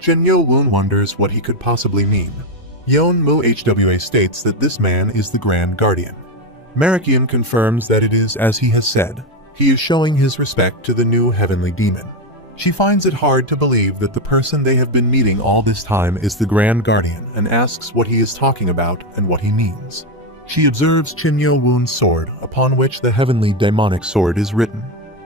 Jin Yo-woon wonders what he could possibly mean. Yeon Mu Hwa states that this man is the Grand Guardian. Marikian confirms that it is as he has said. He is showing his respect to the new heavenly demon. She finds it hard to believe that the person they have been meeting all this time is the Grand Guardian and asks what he is talking about and what he means. She observes Jin Yo-woon's sword, upon which the heavenly demonic sword is written.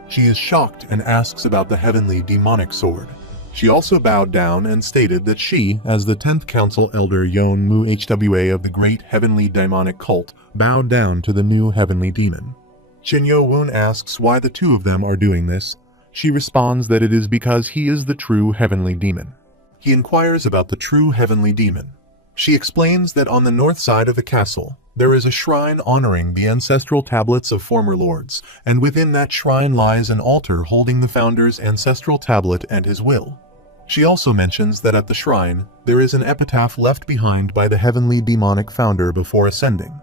She is shocked and asks about the heavenly demonic sword. She also bowed down and stated that she, as the 10th Council Elder Yeon Mu Hwa of the Great Heavenly Demonic Cult, bowed down to the new heavenly demon. Jin Yo-woon asks why the two of them are doing this. She responds that it is because he is the true heavenly demon. He inquires about the true heavenly demon. She explains that on the north side of the castle, there is a shrine honoring the ancestral tablets of former lords, and within that shrine lies an altar holding the founder's ancestral tablet and his will. She also mentions that at the shrine, there is an epitaph left behind by the heavenly demonic founder before ascending.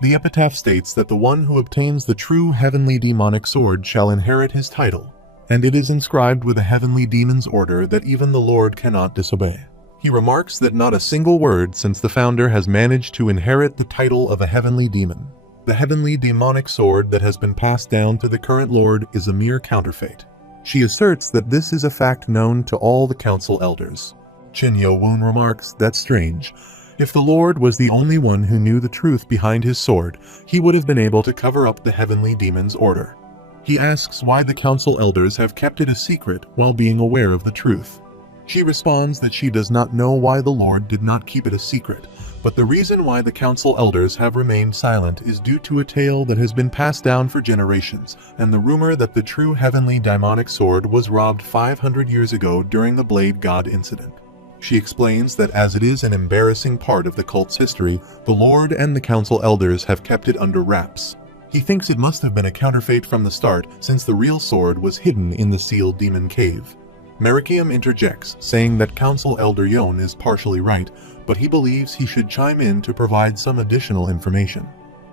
The epitaph states that the one who obtains the true heavenly demonic sword shall inherit his title, and it is inscribed with a heavenly demon's order that even the Lord cannot disobey. He remarks that not a single word since the founder has managed to inherit the title of a heavenly demon. The heavenly demonic sword that has been passed down to the current Lord is a mere counterfeit. She asserts that this is a fact known to all the council elders. Jin Yo-woon remarks, "That's strange. If the Lord was the only one who knew the truth behind his sword, he would have been able to cover up the heavenly demon's order." He asks why the council elders have kept it a secret while being aware of the truth. She responds that she does not know why the Lord did not keep it a secret, but the reason why the council elders have remained silent is due to a tale that has been passed down for generations, and the rumor that the true heavenly demonic sword was robbed 500 years ago during the Blade God incident. She explains that as it is an embarrassing part of the cult's history, the Lord and the council elders have kept it under wraps. He thinks it must have been a counterfeit from the start, since the real sword was hidden in the sealed demon cave. Marikium interjects, saying that Council Elder Yeon is partially right, but he believes he should chime in to provide some additional information.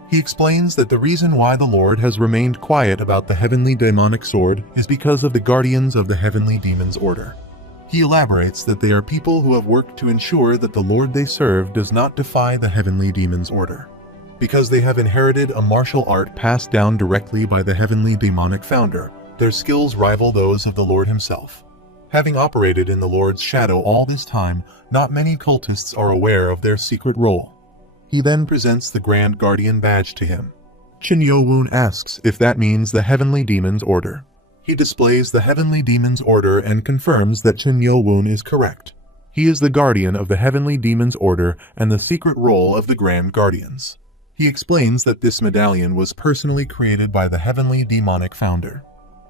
He explains that the reason why the Lord has remained quiet about the heavenly demonic sword is because of the guardians of the heavenly demon's order. He elaborates that they are people who have worked to ensure that the Lord they serve does not defy the heavenly demon's order. Because they have inherited a martial art passed down directly by the heavenly demonic founder, their skills rival those of the Lord himself. Having operated in the Lord's shadow all this time, not many cultists are aware of their secret role. He then presents the Grand Guardian badge to him. Jin Yo-woon asks if that means the heavenly demon's order. He displays the heavenly demon's order and confirms that Jin Yo-woon is correct. He is the guardian of the heavenly demon's order and the secret role of the Grand Guardians. He explains that this medallion was personally created by the heavenly demonic founder.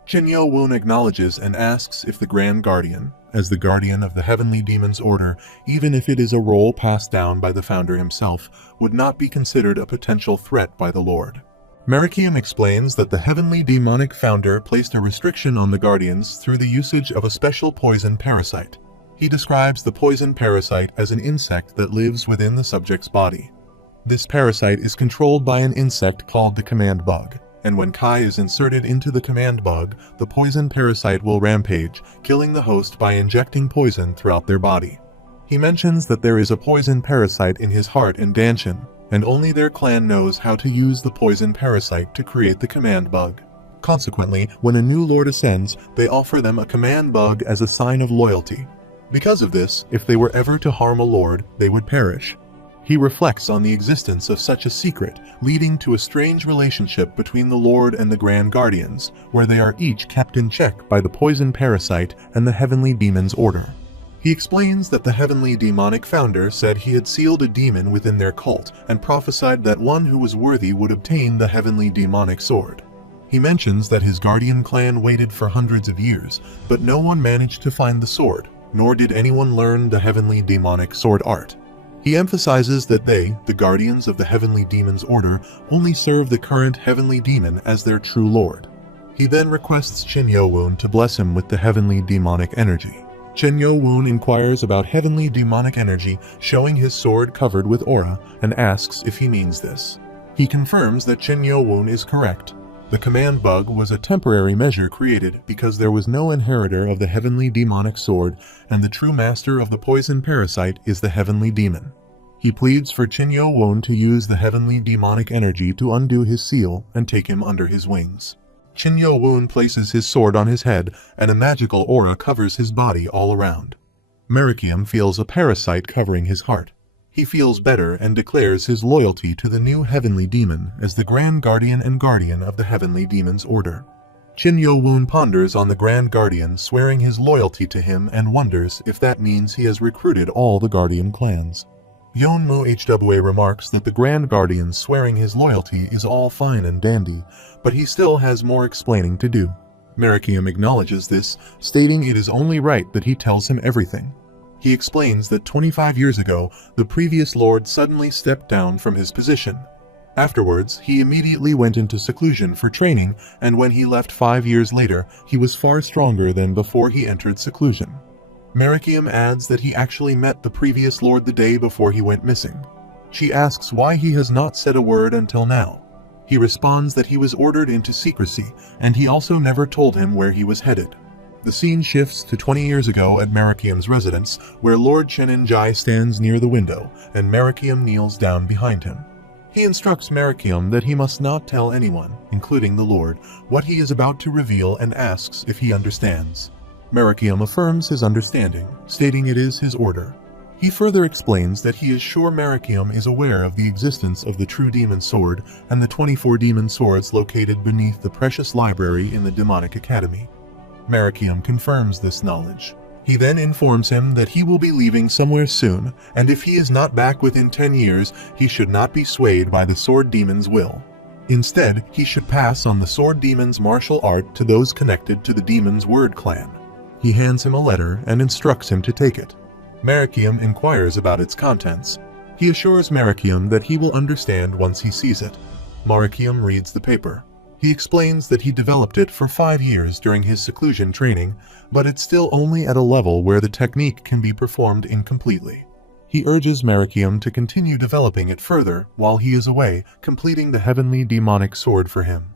Jin Yo-woon acknowledges and asks if the Grand Guardian, as the guardian of the heavenly demon's order, even if it is a role passed down by the founder himself, would not be considered a potential threat by the Lord. Marikium explains that the heavenly demonic founder placed a restriction on the guardians through the usage of a special poison parasite. He describes the poison parasite as an insect that lives within the subject's body. This parasite is controlled by an insect called the command bug, and when Kai is inserted into the command bug, the poison parasite will rampage, killing the host by injecting poison throughout their body. He mentions that there is a poison parasite in his heart and Danshin, and only their clan knows how to use the poison parasite to create the command bug. Consequently, when a new lord ascends, they offer them a command bug as a sign of loyalty. Because of this, if they were ever to harm a lord, they would perish. He reflects on the existence of such a secret, leading to a strange relationship between the Lord and the Grand Guardians, where they are each kept in check by the poison parasite and the heavenly demon's order. He explains that the heavenly demonic founder said he had sealed a demon within their cult and prophesied that one who was worthy would obtain the heavenly demonic sword. He mentions that his guardian clan waited for hundreds of years, but no one managed to find the sword, nor did anyone learn the heavenly demonic sword art. He emphasizes that they, the guardians of the heavenly demon's order, only serve the current heavenly demon as their true lord. He then requests Jin Yo-woon to bless him with the heavenly demonic energy. Jin Yo-woon inquires about heavenly demonic energy, showing his sword covered with aura, and asks if he means this. He confirms that Jin Yo-woon is correct. The command bug was a temporary measure created because there was no inheritor of the heavenly demonic sword, and the true master of the poison parasite is the heavenly demon. He pleads for Chin Yo-won to use the heavenly demonic energy to undo his seal and take him under his wings. Chin Yo-won places his sword on his head, and a magical aura covers his body all around. Merikium feels a parasite covering his heart. He feels better and declares his loyalty to the new heavenly demon as the Grand Guardian and Guardian of the Heavenly Demon's Order. Chin Yo-won ponders on the Grand Guardian swearing his loyalty to him and wonders if that means he has recruited all the Guardian clans. Yeonmu Hwa remarks that the Grand Guardian swearing his loyalty is all fine and dandy, but he still has more explaining to do. Merikium acknowledges this, stating it is only right that he tells him everything. He explains that 25 years ago, the previous lord suddenly stepped down from his position. Afterwards, he immediately went into seclusion for training, and when he left 5 years later, he was far stronger than before he entered seclusion. Merikium adds that he actually met the previous lord the day before he went missing. She asks why he has not said a word until now. He responds that he was ordered into secrecy, and he also never told him where he was headed. The scene shifts to 20 years ago at Merikium's residence, where Lord Chenin-jai stands near the window, and Merikium kneels down behind him. He instructs Merikium that he must not tell anyone, including the Lord, what he is about to reveal and asks if he understands. Merikium affirms his understanding, stating it is his order. He further explains that he is sure Merikium is aware of the existence of the true demon sword and the 24 demon swords located beneath the precious library in the Demonic Academy. Merikium confirms this knowledge. He then informs him that he will be leaving somewhere soon, and if he is not back within 10 years, he should not be swayed by the Sword Demon's will. Instead, he should pass on the Sword Demon's martial art to those connected to the Demon's Word clan. He hands him a letter and instructs him to take it. Merikium inquires about its contents. He assures Merikium that he will understand once he sees it. Merikium reads the paper. He explains that he developed it for 5 years during his seclusion training, but it's still only at a level where the technique can be performed incompletely. He urges Merikium to continue developing it further while he is away, completing the heavenly demonic sword for him.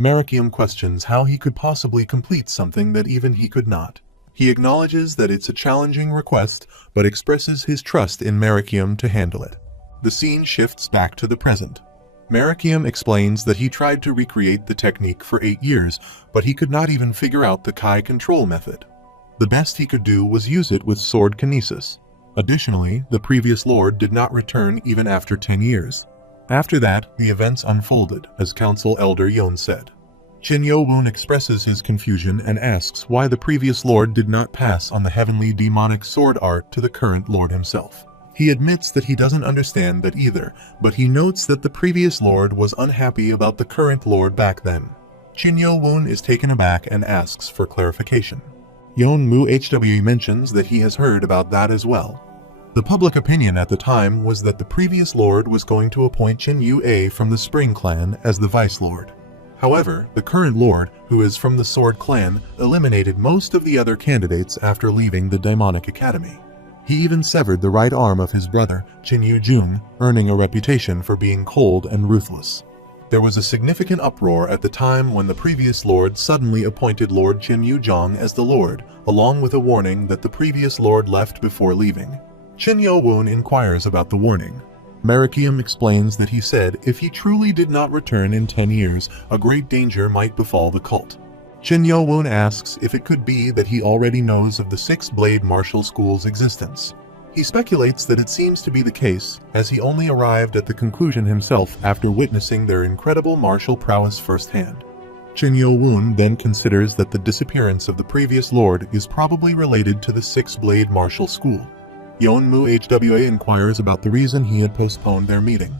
Merikium questions how he could possibly complete something that even he could not. He acknowledges that it's a challenging request, but expresses his trust in Merikium to handle it. The scene shifts back to the present. Merikium explains that he tried to recreate the technique for 8 years, but he could not even figure out the Kai control method. The best he could do was use it with sword kinesis. Additionally, the previous lord did not return even after 10 years. After that, the events unfolded, as Council Elder Yon said. Chin Yo-won expresses his confusion and asks why the previous lord did not pass on the heavenly demonic sword art to the current lord himself. He admits that he doesn't understand that either, but he notes that the previous lord was unhappy about the current lord back then. Chin Yo-won is taken aback and asks for clarification. Yeonmu Hwa mentions that he has heard about that as well. The public opinion at the time was that the previous lord was going to appoint Chin Yu-a from the Spring clan as the vice lord. However, the current lord, who is from the Sword clan, eliminated most of the other candidates after leaving the Demonic Academy. He even severed the right arm of his brother, Chin Yu-jung, earning a reputation for being cold and ruthless. There was a significant uproar at the time when the previous lord suddenly appointed Lord Chin Yu-jung as the lord, along with a warning that the previous lord left before leaving. Chin Yo-won inquires about the warning. Merikium explains that he said if he truly did not return in 10 years, a great danger might befall the cult. Chin Yo-won asks if it could be that he already knows of the Six-Blade Martial School's existence. He speculates that it seems to be the case, as he only arrived at the conclusion himself after witnessing their incredible martial prowess firsthand. Chin Yo-won then considers that the disappearance of the previous lord is probably related to the Six-Blade Martial School. Yeonmu Hwa inquires about the reason he had postponed their meeting.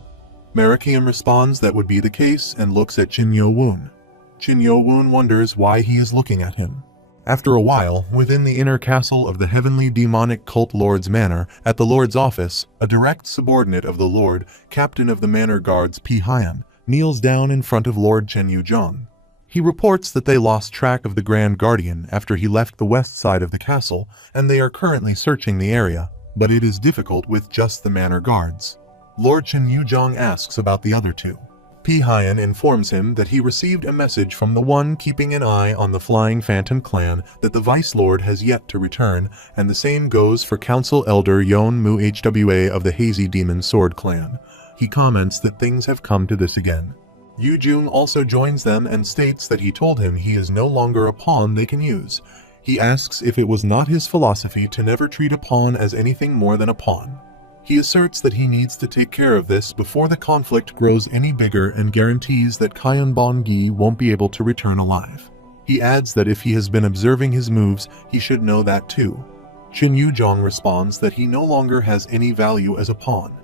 Merikium responds that would be the case and looks at Chin Yo-won. Chin Yo-won wonders why he is looking at him. After a while, within the inner castle of the heavenly demonic cult lord's manor, at the lord's office, a direct subordinate of the lord, captain of the manor guards Pi Hyan, kneels down in front of Lord Chen Yu-jung. He reports that they lost track of the Grand Guardian after he left the west side of the castle, and they are currently searching the area, but it is difficult with just the manor guards. Lord Chen Yu-jung asks about the other two. P. Hyan informs him that he received a message from the one keeping an eye on the Flying Phantom clan that the Vice Lord has yet to return, and the same goes for Council Elder Yeon Mu Hwa of the Hazy Demon Sword clan. He comments that things have come to this again. Yu Jung also joins them and states that he told him he is no longer a pawn they can use. He asks if it was not his philosophy to never treat a pawn as anything more than a pawn. He asserts that he needs to take care of this before the conflict grows any bigger and guarantees that Kyon Bon-gi won't be able to return alive. He adds that if he has been observing his moves, he should know that too. Shin Yu-jong responds that he no longer has any value as a pawn.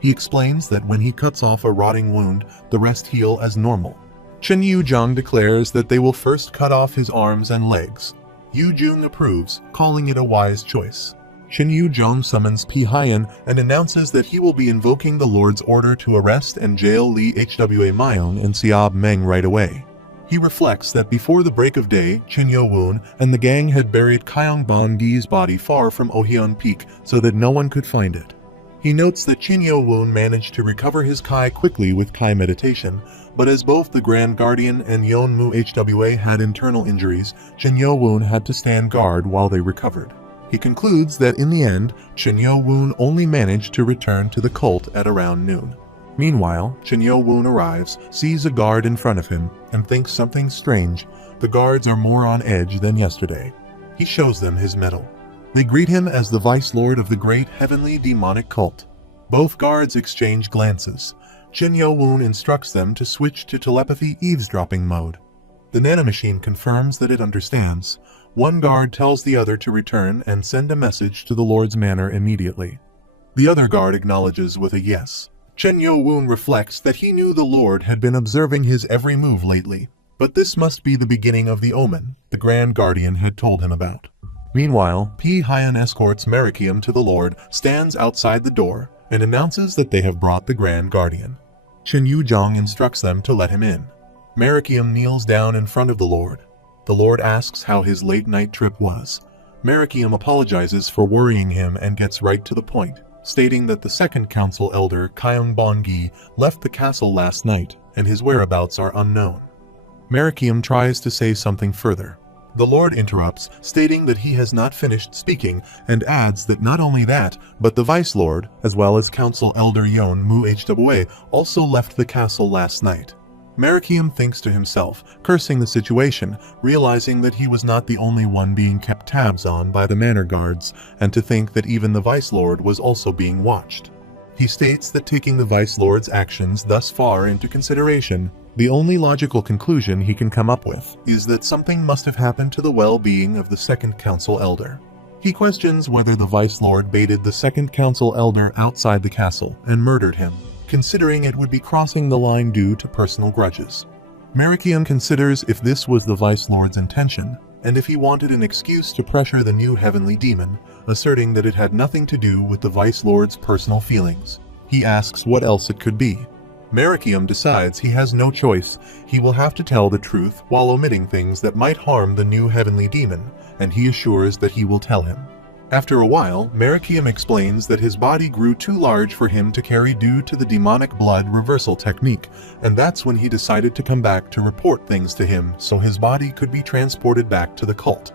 He explains that when he cuts off a rotting wound, the rest heal as normal. Shin Yu-jong declares that they will first cut off his arms and legs. Yu-jung approves, calling it a wise choice. Shin Yu-jong summons P. Hyan and announces that he will be invoking the Lord's order to arrest and jail Lee Hwa Myung and Seob Meng right away. He reflects that before the break of day, Chin Yo-woon and the gang had buried Kyung Bon-gi's body far from Oheon Peak so that no one could find it. He notes that Chin Yo-woon managed to recover his Kai quickly with Kai meditation, but as both the Grand Guardian and Yeon Mu Hwa had internal injuries, Chin Yo-woon had to stand guard while they recovered. He concludes that in the end, Shin Yo-woon only managed to return to the cult at around noon. Meanwhile, Shin Yo-woon arrives, sees a guard in front of him, and thinks something strange. The guards are more on edge than yesterday. He shows them his medal. They greet him as the Vice Lord of the great heavenly demonic cult. Both guards exchange glances. Shin Yo-woon instructs them to switch to telepathy eavesdropping mode. The nanomachine confirms that it understands. One guard tells the other to return and send a message to the Lord's manor immediately. The other guard acknowledges with a yes. Chen Yo-woon reflects that he knew the Lord had been observing his every move lately, but this must be the beginning of the omen the Grand Guardian had told him about. Meanwhile, P. Hyan escorts Merikium to the Lord, stands outside the door, and announces that they have brought the Grand Guardian. Shin Yu-jong instructs them to let him in. Merikium kneels down in front of the Lord. The Lord asks how his late-night trip was. Merikium apologizes for worrying him and gets right to the point, stating that the second council elder, Kyung Bon-gi, left the castle last night, and his whereabouts are unknown. Merikium tries to say something further. The Lord interrupts, stating that he has not finished speaking, and adds that not only that, but the Vice Lord, as well as Council Elder Yeon Mu Hwa, also left the castle last night. Merikium thinks to himself, cursing the situation, realizing that he was not the only one being kept tabs on by the manor guards, and to think that even the Vice Lord was also being watched. He states that taking the Vice Lord's actions thus far into consideration, the only logical conclusion he can come up with is that something must have happened to the well-being of the second council elder. He questions whether the Vice Lord baited the second council elder outside the castle and murdered him, considering it would be crossing the line due to personal grudges. Merikium considers if this was the Vice Lord's intention, and if he wanted an excuse to pressure the new heavenly demon, asserting that it had nothing to do with the Vice Lord's personal feelings. He asks what else it could be. Merikium decides he has no choice. He will have to tell the truth while omitting things that might harm the new heavenly demon, and he assures that he will tell him. After a while, Merikium explains that his body grew too large for him to carry due to the demonic blood reversal technique, and that's when he decided to come back to report things to him so his body could be transported back to the cult.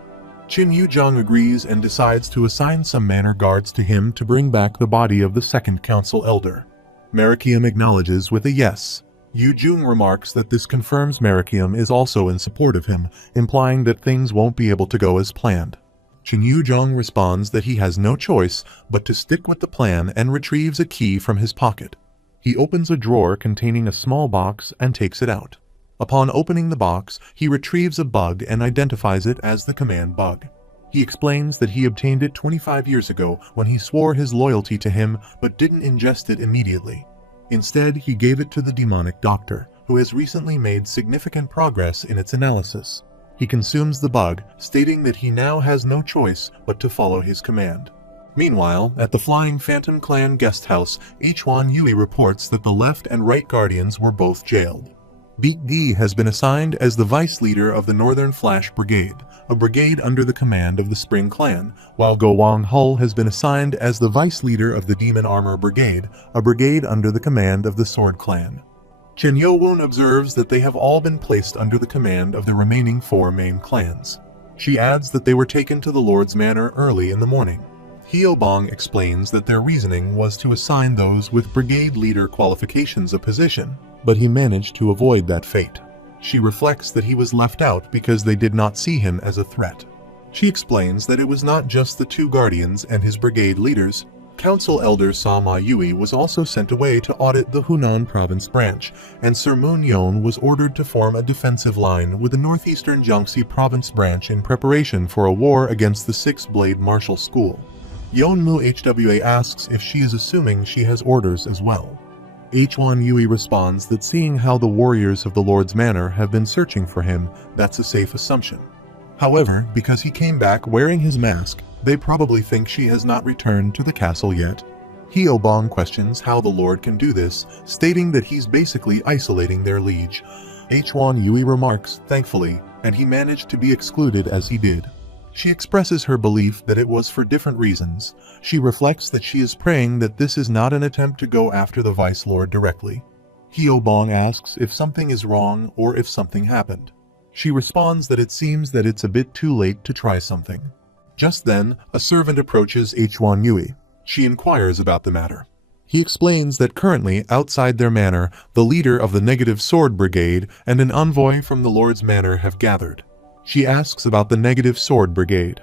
Chin Yu-jong agrees and decides to assign some manor guards to him to bring back the body of the second council elder. Merikium acknowledges with a yes. Yu-jung remarks that this confirms Merikium is also in support of him, implying that things won't be able to go as planned. Chin Yu-jong responds that he has no choice but to stick with the plan and retrieves a key from his pocket. He opens a drawer containing a small box and takes it out. Upon opening the box, he retrieves a bug and identifies it as the command bug. He explains that he obtained it 25 years ago when he swore his loyalty to him but didn't ingest it immediately. Instead, he gave it to the demonic doctor, who has recently made significant progress in its analysis. He consumes the bug, stating that he now has no choice but to follow his command. Meanwhile, at the Flying Phantom Clan guest house, Hwan Yui reports that the left and right guardians were both jailed. Beat Gi has been assigned as the vice leader of the Northern Flash Brigade, a brigade under the command of the Spring Clan, while Go Wang Hul has been assigned as the vice leader of the Demon Armor Brigade, a brigade under the command of the Sword Clan. Chen Yo-woon observes that they have all been placed under the command of the remaining 4 main clans. She adds that they were taken to the Lord's Manor early in the morning. Hyo-bong explains that their reasoning was to assign those with brigade leader qualifications a position, but he managed to avoid that fate. She reflects that he was left out because they did not see him as a threat. She explains that it was not just the 2 guardians and his brigade leaders. Council Elder Sa-ma Yui was also sent away to audit the Hunan Province branch, and Sir Moon Yeon was ordered to form a defensive line with the Northeastern Jiangxi Province branch in preparation for a war against the Six-Blade Martial School. Yeonmu HWA asks if she is assuming she has orders as well. H1 Yui responds that seeing how the warriors of the Lord's Manor have been searching for him, that's a safe assumption. However, because he came back wearing his mask, they probably think she has not returned to the castle yet. Hyo-bong questions how the Lord can do this, stating that he's basically isolating their liege. H1 Yui remarks, thankfully, and he managed to be excluded as he did. She expresses her belief that it was for different reasons. She reflects that she is praying that this is not an attempt to go after the Vice Lord directly. Hyo-bong asks if something is wrong or if something happened. She responds that it seems that it's a bit too late to try something. Just then, a servant approaches H1 Yui. She inquires about the matter. He explains that currently, outside their manor, the leader of the Negative Sword Brigade and an envoy from the Lord's Manor have gathered. She asks about the Negative Sword Brigade.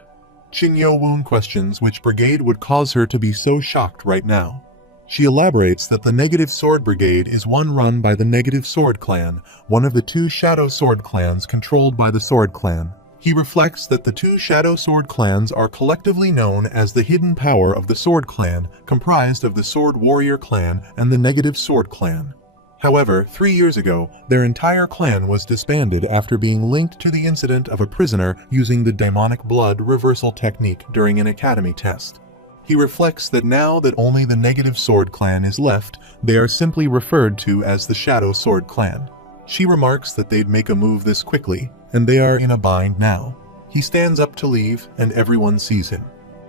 Chin Yo-woon questions which brigade would cause her to be so shocked right now. She elaborates that the Negative Sword Brigade is one run by the Negative Sword Clan, one of the 2 Shadow Sword clans controlled by the Sword Clan. He reflects that the 2 Shadow Sword clans are collectively known as the Hidden Power of the Sword Clan, comprised of the Sword Warrior Clan and the Negative Sword Clan. However, 3 years ago, their entire clan was disbanded after being linked to the incident of a prisoner using the demonic blood reversal technique during an academy test. He reflects that now that only the Negative Sword Clan is left, they are simply referred to as the Shadow Sword Clan. She remarks that they'd make a move this quickly, and they are in a bind now. He stands up to leave, and everyone sees him.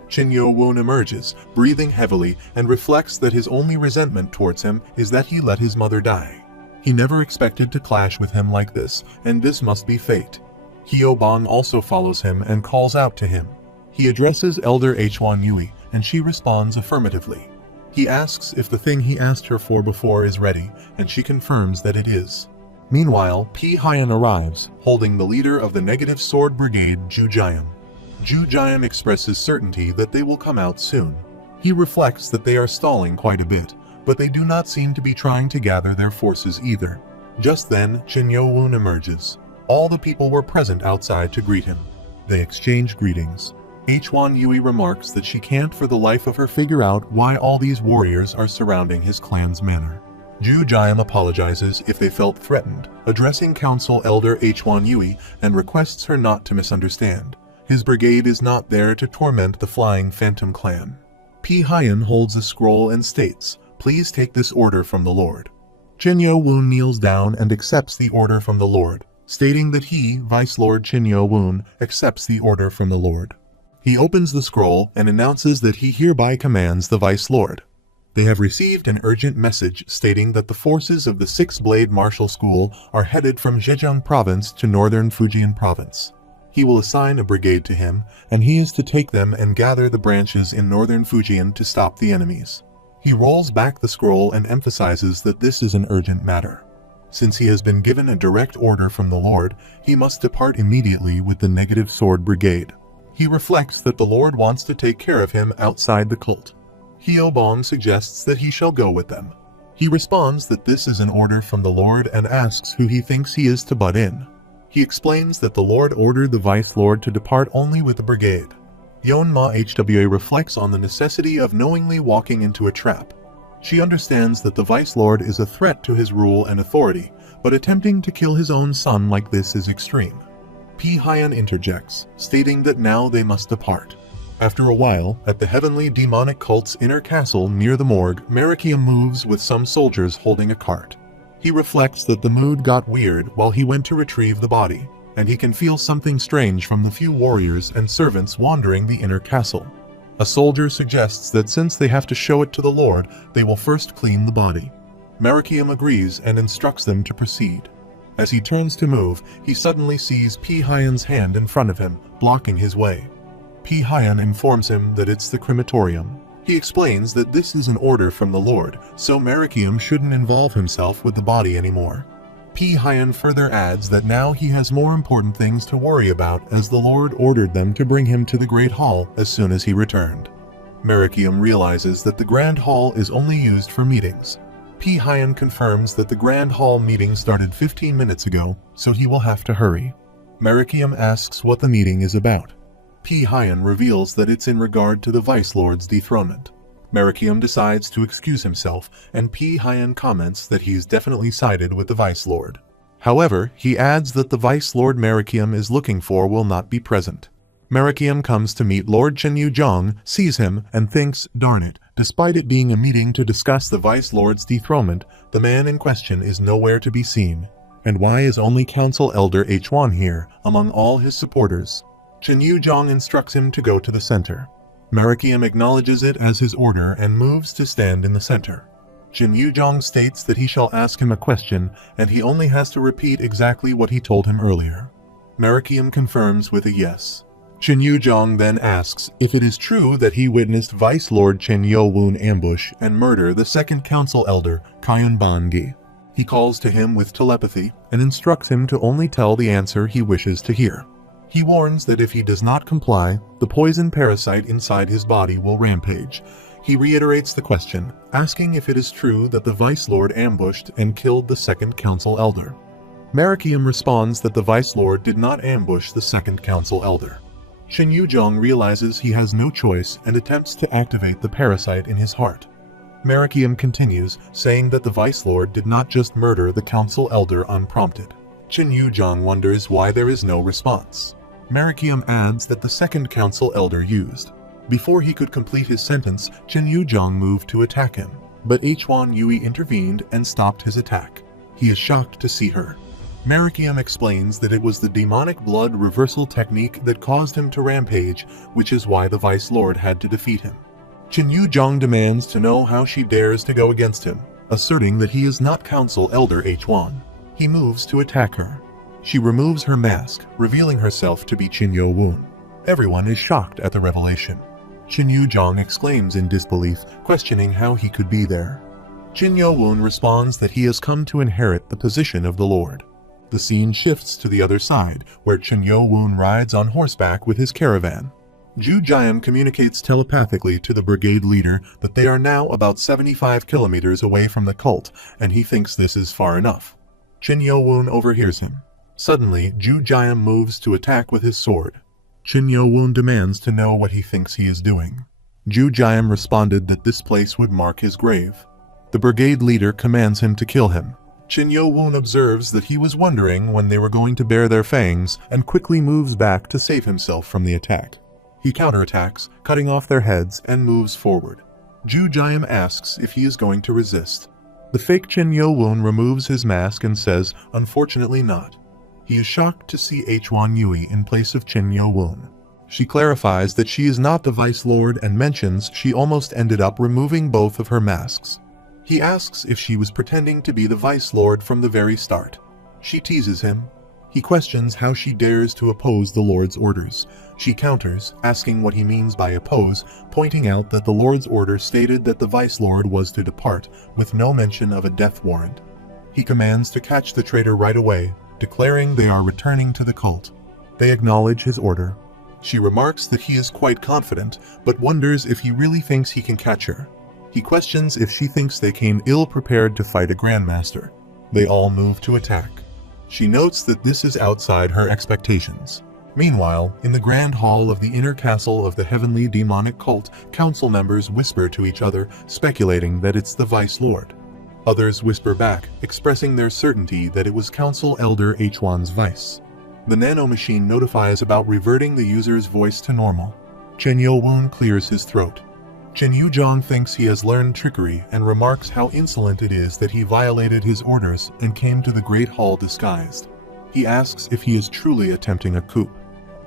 Chin Yo-woon emerges, breathing heavily, and reflects that his only resentment towards him is that he let his mother die. He never expected to clash with him like this, and this must be fate. Hyo-bong also follows him and calls out to him. He addresses Elder H1 Yui, and she responds affirmatively. He asks if the thing he asked her for before is ready, and she confirms that it is. Meanwhile, P. Hyan arrives, holding the leader of the Negative Sword Brigade, Ju Jiam. Ju Jiam expresses certainty that they will come out soon. He reflects that they are stalling quite a bit, but they do not seem to be trying to gather their forces either. Just then, Chin Yo-woon emerges. All the people were present outside to greet him. They exchange greetings. H1 Yui remarks that she can't for the life of her figure out why all these warriors are surrounding his clan's manor. Ju Jiam apologizes if they felt threatened, addressing Council Elder H1 Yui, and requests her not to misunderstand. His brigade is not there to torment the Flying Phantom clan. P. Hyan holds a scroll and states, "Please take this order from the Lord." Chin Yo-woon kneels down and accepts the order from the Lord, stating that he, Vice Lord Chin Yo-woon, accepts the order from the Lord. He opens the scroll and announces that he hereby commands the Vice Lord. They have received an urgent message stating that the forces of the Six-Blade Martial School are headed from Zhejiang Province to Northern Fujian Province. He will assign a brigade to him, and he is to take them and gather the branches in Northern Fujian to stop the enemies. He rolls back the scroll and emphasizes that this is an urgent matter. Since he has been given a direct order from the Lord, he must depart immediately with the Negative Sword Brigade. He reflects that the Lord wants to take care of him outside the cult. Hyo-bong suggests that he shall go with them. He responds that this is an order from the Lord and asks who he thinks he is to butt in. He explains that the Lord ordered the Vice Lord to depart only with the brigade. Yeonma HWA reflects on the necessity of knowingly walking into a trap. She understands that the Vice Lord is a threat to his rule and authority, but attempting to kill his own son like this is extreme. P. Hyan interjects, stating that now they must depart. After a while, at the heavenly demonic cult's inner castle near the morgue, Marikia moves with some soldiers holding a cart. He reflects that the mood got weird while he went to retrieve the body, and he can feel something strange from the few warriors and servants wandering the inner castle. A soldier suggests that since they have to show it to the Lord, they will first clean the body. Merakium agrees and instructs them to proceed. As he turns to move, he suddenly sees P. Hyan's hand in front of him, blocking his way. P. Hyan informs him that it's the crematorium. He explains that this is an order from the Lord, so Merakium shouldn't involve himself with the body anymore. P. Hyan further adds that now he has more important things to worry about, as the Lord ordered them to bring him to the Great Hall as soon as he returned. Merakium realizes that the Grand Hall is only used for meetings. P. Hyan confirms that the Grand Hall meeting started 15 minutes ago, so he will have to hurry. Merakium asks what the meeting is about. P. Hyan reveals that it's in regard to the Vice Lord's dethronement. Merakium decides to excuse himself, and P. Hyan comments that he's definitely sided with the Vice Lord. However, he adds that the Vice Lord Merakium is looking for will not be present. Merakium comes to meet Lord Chen Yuzhong, sees him, and thinks, darn it, despite it being a meeting to discuss the Vice Lord's dethronement, the man in question is nowhere to be seen. And why is only Council Elder H1 here, among all his supporters? Chen Yuzhong instructs him to go to the center. Merakium acknowledges it as his order and moves to stand in the center. Chen Yuzhong states that he shall ask him a question, and he only has to repeat exactly what he told him earlier. Merakium confirms with a yes. Chen Yuzhong then asks if it is true that he witnessed Vice Lord Chen Yo-woon ambush and murder the second Council Elder, Kyun Ban-gi. He calls to him with telepathy and instructs him to only tell the answer he wishes to hear. He warns that if he does not comply, the poison parasite inside his body will rampage. He reiterates the question, asking if it is true that the Vice Lord ambushed and killed the second Council Elder. Merakium responds that the Vice Lord did not ambush the second Council Elder. Chen Yuzhong realizes he has no choice and attempts to activate the parasite in his heart. Merakium continues, saying that the Vice Lord did not just murder the Council Elder unprompted. Chen Yuzhong wonders why there is no response. Merakium adds that the second Council Elder used. Before he could complete his sentence, Chen Yuzhong moved to attack him, but H1 Yui intervened and stopped his attack. He is shocked to see her. Merakium explains that it was the demonic blood reversal technique that caused him to rampage, which is why the Vice Lord had to defeat him. Chen Yuzhong demands to know how she dares to go against him, asserting that he is not Council Elder H1. He moves to attack her. She removes her mask, revealing herself to be Chen Yo-woon. Everyone is shocked at the revelation. Chen Yuzhong exclaims in disbelief, questioning how he could be there. Chen Yo-woon responds that he has come to inherit the position of the Lord. The scene shifts to the other side, where Chen Yo-woon rides on horseback with his caravan. Ju Jiam communicates telepathically to the brigade leader that they are now about 75 kilometers away from the cult, and he thinks this is far enough. Chen Yo-woon overhears him. Suddenly, Ju Jiam moves to attack with his sword. Chen Yo-woon demands to know what he thinks he is doing. Ju Jiam responded that this place would mark his grave. The brigade leader commands him to kill him. Chen Yo-woon observes that he was wondering when they were going to bare their fangs and quickly moves back to save himself from the attack. He counterattacks, cutting off their heads, and moves forward. Ju Jiam asks if he is going to resist. The fake Chen Yo-woon removes his mask and says, unfortunately not. He is shocked to see H1 Yui in place of Chen Yo-woon. She clarifies that she is not the Vice Lord and mentions she almost ended up removing both of her masks. He asks if she was pretending to be the Vice Lord from the very start. She teases him. He questions how she dares to oppose the Lord's orders. She counters, asking what he means by oppose, pointing out that the Lord's order stated that the Vice Lord was to depart, with no mention of a death warrant. He commands to catch the traitor right away, declaring they are returning to the cult. They acknowledge his order. She remarks that he is quite confident, but wonders if he really thinks he can catch her. He questions if she thinks they came ill-prepared to fight a Grandmaster. They all move to attack. She notes that this is outside her expectations. Meanwhile, in the Grand Hall of the inner castle of the heavenly demonic cult, council members whisper to each other, speculating that it's the Vice Lord. Others whisper back, expressing their certainty that it was Council Elder H1's Vice. The Nano machine notifies about reverting the user's voice to normal. Chen Yo-woon clears his throat. Chen Yuzhong thinks he has learned trickery and remarks how insolent it is that he violated his orders and came to the Great Hall disguised. He asks if he is truly attempting a coup.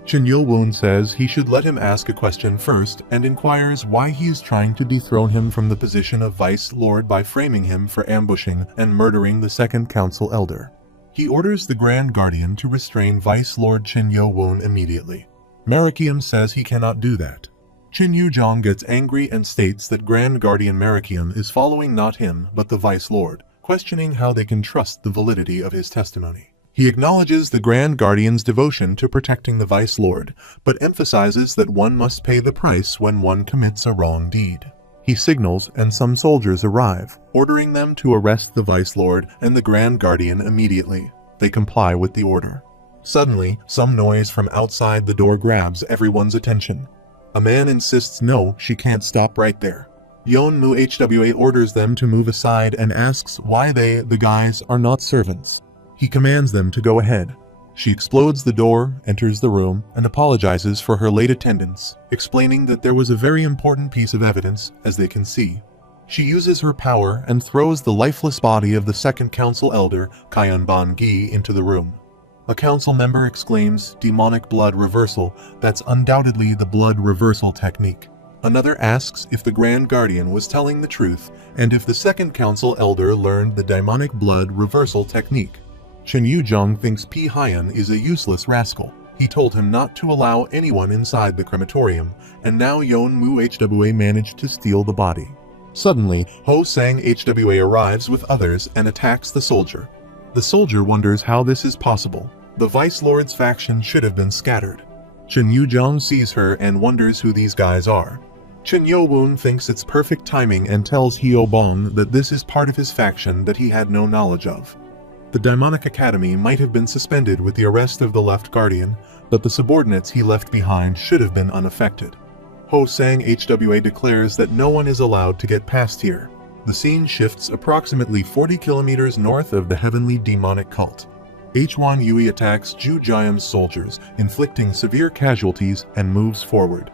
Chen Yo-woon says he should let him ask a question first and inquires why he is trying to dethrone him from the position of Vice Lord by framing him for ambushing and murdering the second council elder. He orders the Grand Guardian to restrain Vice Lord Chen Yo-woon immediately. Marakium says he cannot do that. Chen Yu-jong gets angry and states that Grand Guardian Marakium is following not him but the Vice Lord, questioning how they can trust the validity of his testimony. He acknowledges the Grand Guardian's devotion to protecting the Vice Lord, but emphasizes that one must pay the price when one commits a wrong deed. He signals and some soldiers arrive, ordering them to arrest the Vice Lord and the Grand Guardian immediately. They comply with the order. Suddenly, some noise from outside the door grabs everyone's attention. A man insists no, she can't stop right there. Yeonmu HWA orders them to move aside and asks why they, the guys, are not servants. He commands them to go ahead. She explodes the door, enters the room, and apologizes for her late attendance, explaining that there was a very important piece of evidence, as they can see. She uses her power and throws the lifeless body of the second council elder, Kyon Bon-gi, into the room. A council member exclaims, "Demonic blood reversal, that's undoubtedly the blood reversal technique." Another asks if the Grand Guardian was telling the truth and if the second council elder learned the demonic blood reversal technique. Chen Yu-jong thinks Pi Hyan is a useless rascal. He told him not to allow anyone inside the crematorium, and now Yeonmu HWA managed to steal the body. Suddenly, Ho Sang HWA arrives with others and attacks the soldier. The soldier wonders how this is possible. The Vice Lord's faction should have been scattered. Chen Yu-jong sees her and wonders who these guys are. Chen Yo-woon thinks it's perfect timing and tells Hyo-bong that this is part of his faction that he had no knowledge of. The Demonic Academy might have been suspended with the arrest of the Left Guardian, but the subordinates he left behind should have been unaffected. Ho Sang HWA declares that no one is allowed to get past here. The scene shifts approximately 40 kilometers north of the heavenly demonic cult. H1 Yui attacks Ju Jiam's soldiers, inflicting severe casualties, and moves forward.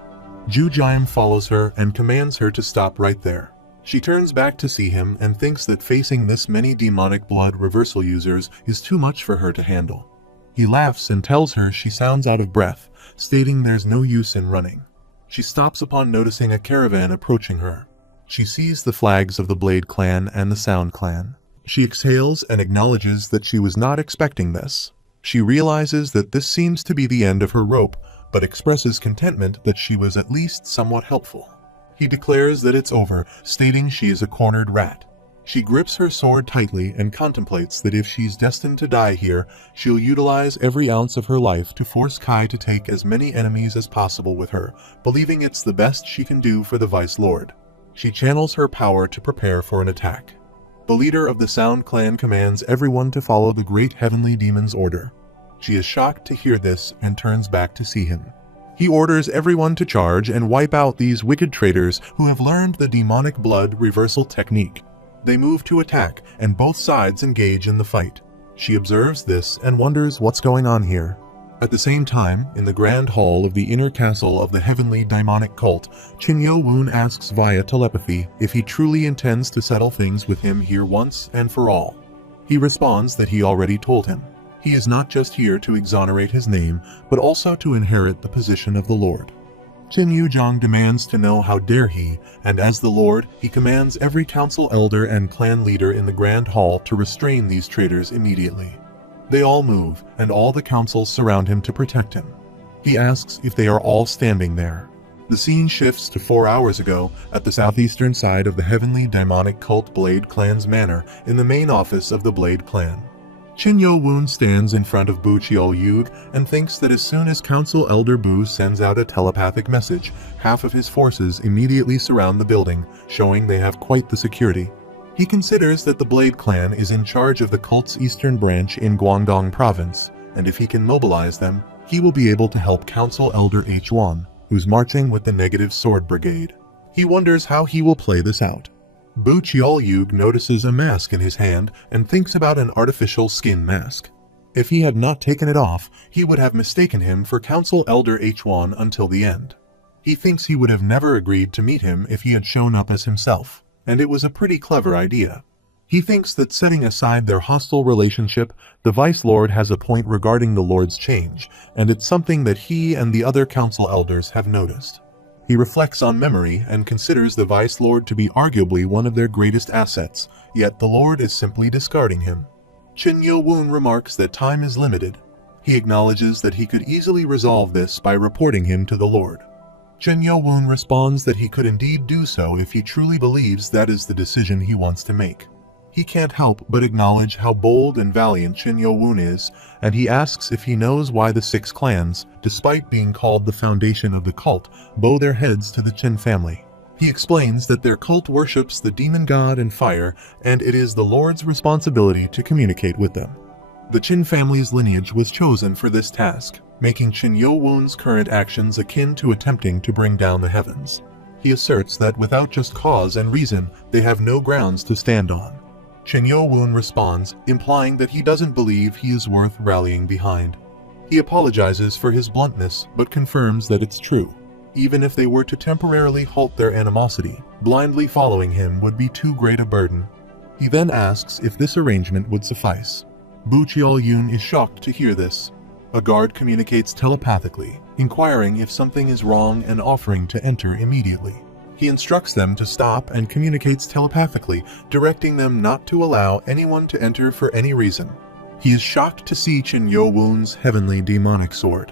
Ju Jiam follows her and commands her to stop right there. She turns back to see him and thinks that facing this many demonic blood reversal users is too much for her to handle. He laughs and tells her she sounds out of breath, stating there's no use in running. She stops upon noticing a caravan approaching her. She sees the flags of the Blade Clan and the Sound Clan. She exhales and acknowledges that she was not expecting this. She realizes that this seems to be the end of her rope, but expresses contentment that she was at least somewhat helpful. He declares that it's over, stating she is a cornered rat. She grips her sword tightly and contemplates that if she's destined to die here, she'll utilize every ounce of her life to force Kai to take as many enemies as possible with her, believing it's the best she can do for the Vice Lord. She channels her power to prepare for an attack. The leader of the Sound Clan commands everyone to follow the Great Heavenly Demon's order. She is shocked to hear this and turns back to see him. He orders everyone to charge and wipe out these wicked traitors who have learned the demonic blood reversal technique. They move to attack, and both sides engage in the fight. She observes this and wonders what's going on here. At the same time, in the grand hall of the inner castle of the heavenly demonic cult, Chen Yo-woon asks via telepathy if he truly intends to settle things with him here once and for all. He responds that he already told him. He is not just here to exonerate his name, but also to inherit the position of the Lord. Chen Yu-jong demands to know how dare he, and as the Lord, he commands every council elder and clan leader in the Grand Hall to restrain these traitors immediately. They all move, and all the councils surround him to protect him. He asks if they are all standing there. The scene shifts to 4 hours ago at the southeastern side of the heavenly demonic cult Blade Clan's manor in the main office of the Blade Clan. Chen Yo-woon stands in front of Bu Cheol-yug and thinks that as soon as Council Elder Bu sends out a telepathic message, half of his forces immediately surround the building, showing they have quite the security. He considers that the Blade Clan is in charge of the cult's eastern branch in Guangdong province, and if he can mobilize them, he will be able to help Council Elder H1, who's marching with the Negative Sword Brigade. He wonders how he will play this out. Bu Cheol-yug notices a mask in his hand and thinks about an artificial skin mask. If he had not taken it off, he would have mistaken him for Council Elder H1 until the end. He thinks he would have never agreed to meet him if he had shown up as himself, and it was a pretty clever idea. He thinks that setting aside their hostile relationship, the Vice Lord has a point regarding the Lord's change, and it's something that he and the other council elders have noticed. He reflects on memory and considers the Vice Lord to be arguably one of their greatest assets, yet the Lord is simply discarding him. Chin Yo-woon remarks that time is limited. He acknowledges that he could easily resolve this by reporting him to the Lord. Chin Yo-woon responds that he could indeed do so if he truly believes that is the decision he wants to make. He can't help but acknowledge how bold and valiant Chin Yo-woon is, and he asks if he knows why the 6 clans, despite being called the foundation of the cult, bow their heads to the Chin family. He explains that their cult worships the demon god and fire, and it is the Lord's responsibility to communicate with them. The Chin family's lineage was chosen for this task, making Chin Yo-woon's current actions akin to attempting to bring down the heavens. He asserts that without just cause and reason, they have no grounds to stand on. Chin Yo-woon responds, implying that he doesn't believe he is worth rallying behind. He apologizes for his bluntness, but confirms that it's true. Even if they were to temporarily halt their animosity, blindly following him would be too great a burden. He then asks if this arrangement would suffice. Bu Cheol-yoon is shocked to hear this. A guard communicates telepathically, inquiring if something is wrong and offering to enter immediately. He instructs them to stop and communicates telepathically, directing them not to allow anyone to enter for any reason. He is shocked to see Chin Yo-woon's heavenly demonic sword.